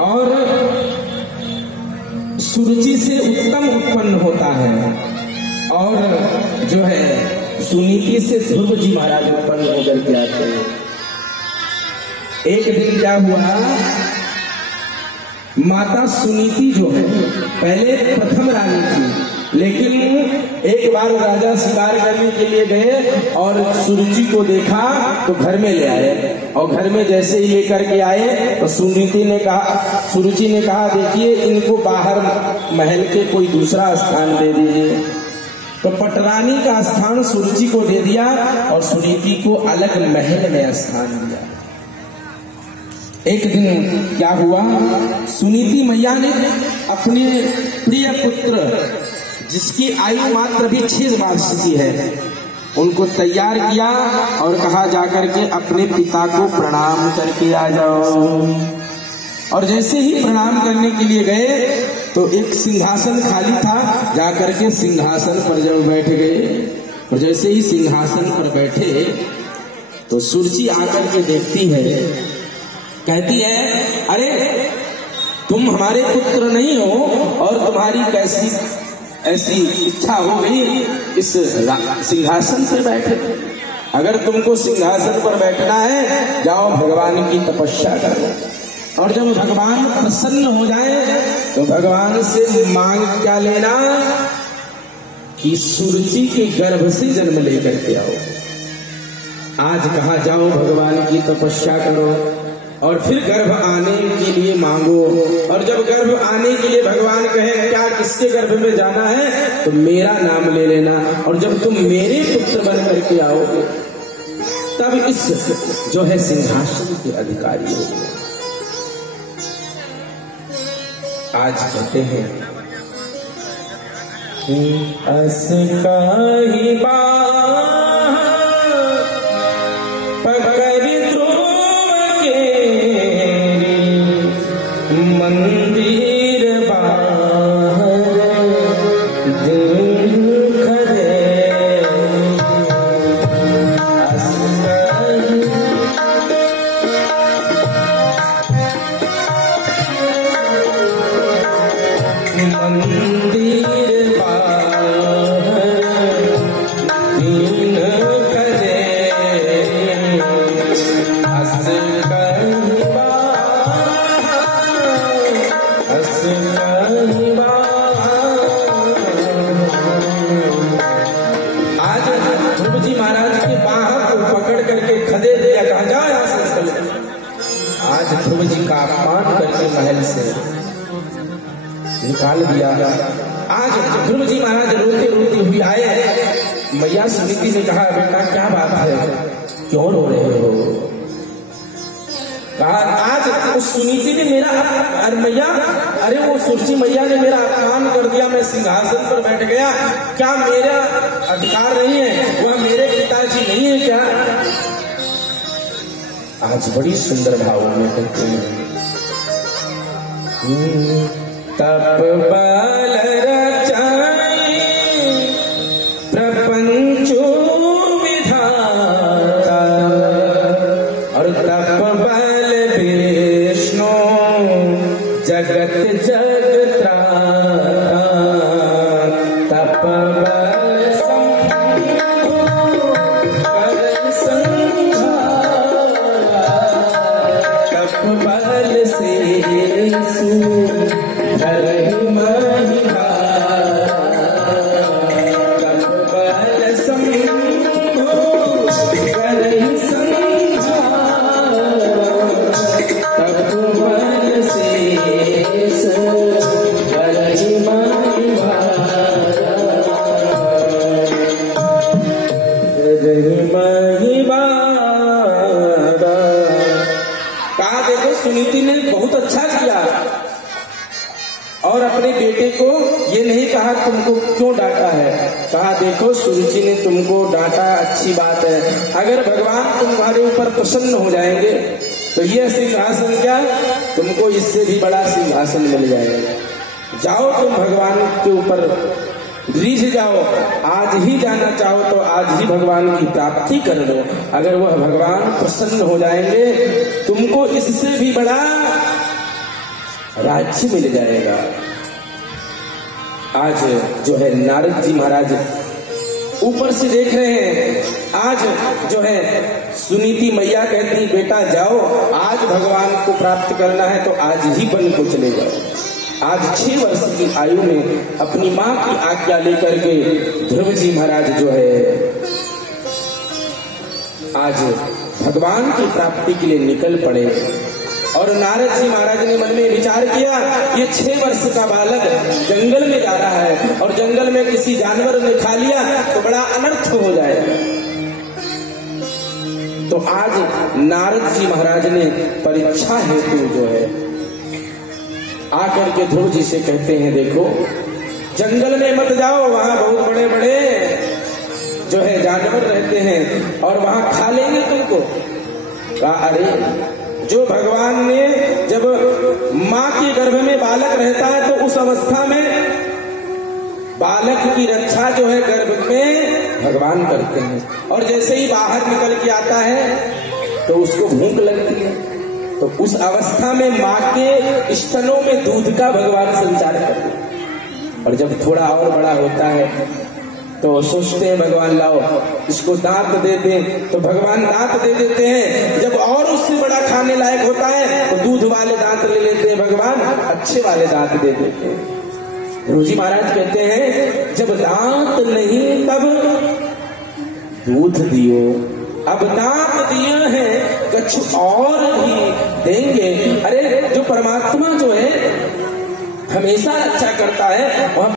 और सुरुचि से उत्तम उत्पन्न होता है, और जो है सुनीति से ध्रुव जी महाराज उत्पन्न होकर के आते हैं। एक दिन क्या हुआ, माता सुनीति जो है पहले प्रथम रानी थी, लेकिन एक बार राजा शिकार करने के लिए गए और सुरुचि को देखा तो घर में ले आए, और घर में जैसे ही लेकर के आए तो सुरुचि ने कहा देखिए इनको बाहर महल के कोई दूसरा स्थान दे दीजिए। तो पटरानी का स्थान सुरुचि को दे दिया और सुनीति को अलग महल में स्थान दिया। एक दिन क्या हुआ, सुनीति मैया ने अपने प्रिय पुत्र जिसकी आयु मात्र भी 6 वर्ष की है, उनको तैयार किया और कहा जाकर के अपने पिता को प्रणाम करके आ जाओ। और जैसे ही प्रणाम करने के लिए गए तो एक सिंहासन खाली था, जाकर के सिंहासन पर जब बैठ गए, और जैसे ही सिंहासन पर बैठे तो सुरुचि आकर के देखती है, कहती है अरे तुम हमारे पुत्र नहीं हो और तुम्हारी कैसी ऐसी इच्छा हो गई इस सिंहासन पर बैठे। अगर तुमको सिंहासन पर बैठना है जाओ भगवान की तपस्या करो, और जब भगवान प्रसन्न हो जाए तो भगवान से मांग क्या लेना कि सुरुचि के गर्भ से जन्म लेकर के आओ। आज कहा जाओ भगवान की तपस्या करो और फिर गर्भ आने के लिए मांगो, और जब गर्भ आने के लिए भगवान कहे क्या किसके गर्भ में जाना है तो मेरा नाम ले लेना, और जब तुम मेरे पुत्र बन करके आओगे तब इस जो है सिंहासन के अधिकारी होगे। आज कहते हैं असका ही मंदिर बाहर दिल खरे मंदिर बाहर दिल खरे आज ध्रुव जी महाराज के बाहर को पकड़ करके खदे दिया, कहा जाओ यहाँ से। आज ध्रुव जी का अपमान करके महल से निकाल दिया। आज ध्रुव जी महाराज रोते रोते हुए आए, मैया सुनीति ने कहा बेटा क्या बात है, क्यों रो रहे हो? कहा आज उस सुनीति ने मेरा अरे मैया, अरे वो सुरुचि मैया ने मेरा अपमान कर दिया, मैं सिंहासन पर बैठ गया, क्या मेरा अधिकार नहीं है, वह मेरे पिताजी नहीं है क्या? आज बड़ी सुंदर भाव में कहते हैं तप बल रचाई प्रपंचो विधाता, और तप बल विष्णु जगत जगत्रा, तप बल शंभु कर संहार, तप बल से सुनीति ने बहुत अच्छा किया और अपने बेटे को ये नहीं कहा तुमको क्यों डांटा है, कहा देखो सुरुचि ने तुमको डांटा अच्छी बात है, अगर भगवान तुम्हारे ऊपर प्रसन्न हो जाएंगे तो ये सिंहासन क्या तुमको इससे भी बड़ा सिंहासन मिल जाएगा। जाओ तुम भगवान के ऊपर रिझ जाओ, आज ही जाना चाहो तो आज ही भगवान की प्राप्ति कर लो, अगर वह भगवान प्रसन्न हो जाएंगे तुमको इससे भी बड़ा राज्य मिल जाएगा। आज जो है नारद जी महाराज ऊपर से देख रहे हैं, आज जो है सुनीति मैया कहती बेटा जाओ, आज भगवान को प्राप्त करना है तो आज ही वन को चले जाओ। आज 6 वर्ष की आयु में अपनी माँ की आज्ञा लेकर के ध्रुव जी महाराज जो है आज भगवान की प्राप्ति के लिए निकल पड़े। और नारद जी महाराज ने मन में विचार किया, ये 6 वर्ष का बालक जंगल में जा रहा है और जंगल में किसी जानवर ने खा लिया तो बड़ा अनर्थ हो जाएगा। तो आज नारद जी महाराज ने परीक्षा हेतु जो है आकर के ध्रुव जी से कहते हैं, देखो जंगल में मत जाओ, वहां बहुत बड़े बड़े जो है जानवर रहते हैं और वहां खा लेंगे तुमको। कहा अरे जो भगवान ने जब माँ के गर्भ में बालक रहता है तो उस अवस्था में बालक की रक्षा जो है गर्भ में भगवान करते हैं, और जैसे ही बाहर निकल के आता है तो उसको भूख लगती है, तो उस अवस्था में माँ के स्तनों में दूध का भगवान संचार करते हैं। और जब थोड़ा और बड़ा होता है तो सोचते हैं भगवान लाओ इसको दांत दे दें, तो भगवान दांत दे देते हैं। जब और उससे बड़ा खाने लायक होता है तो दूध वाले दांत ले लेते हैं, भगवान अच्छे वाले दांत दे देते हैं। ध्रुव जी महाराज कहते हैं जब दांत नहीं तब दूध दियो, अब दांत दिए हैं कुछ और भी देंगे। अरे जो परमात्मा जो है हमेशा अच्छा करता है वह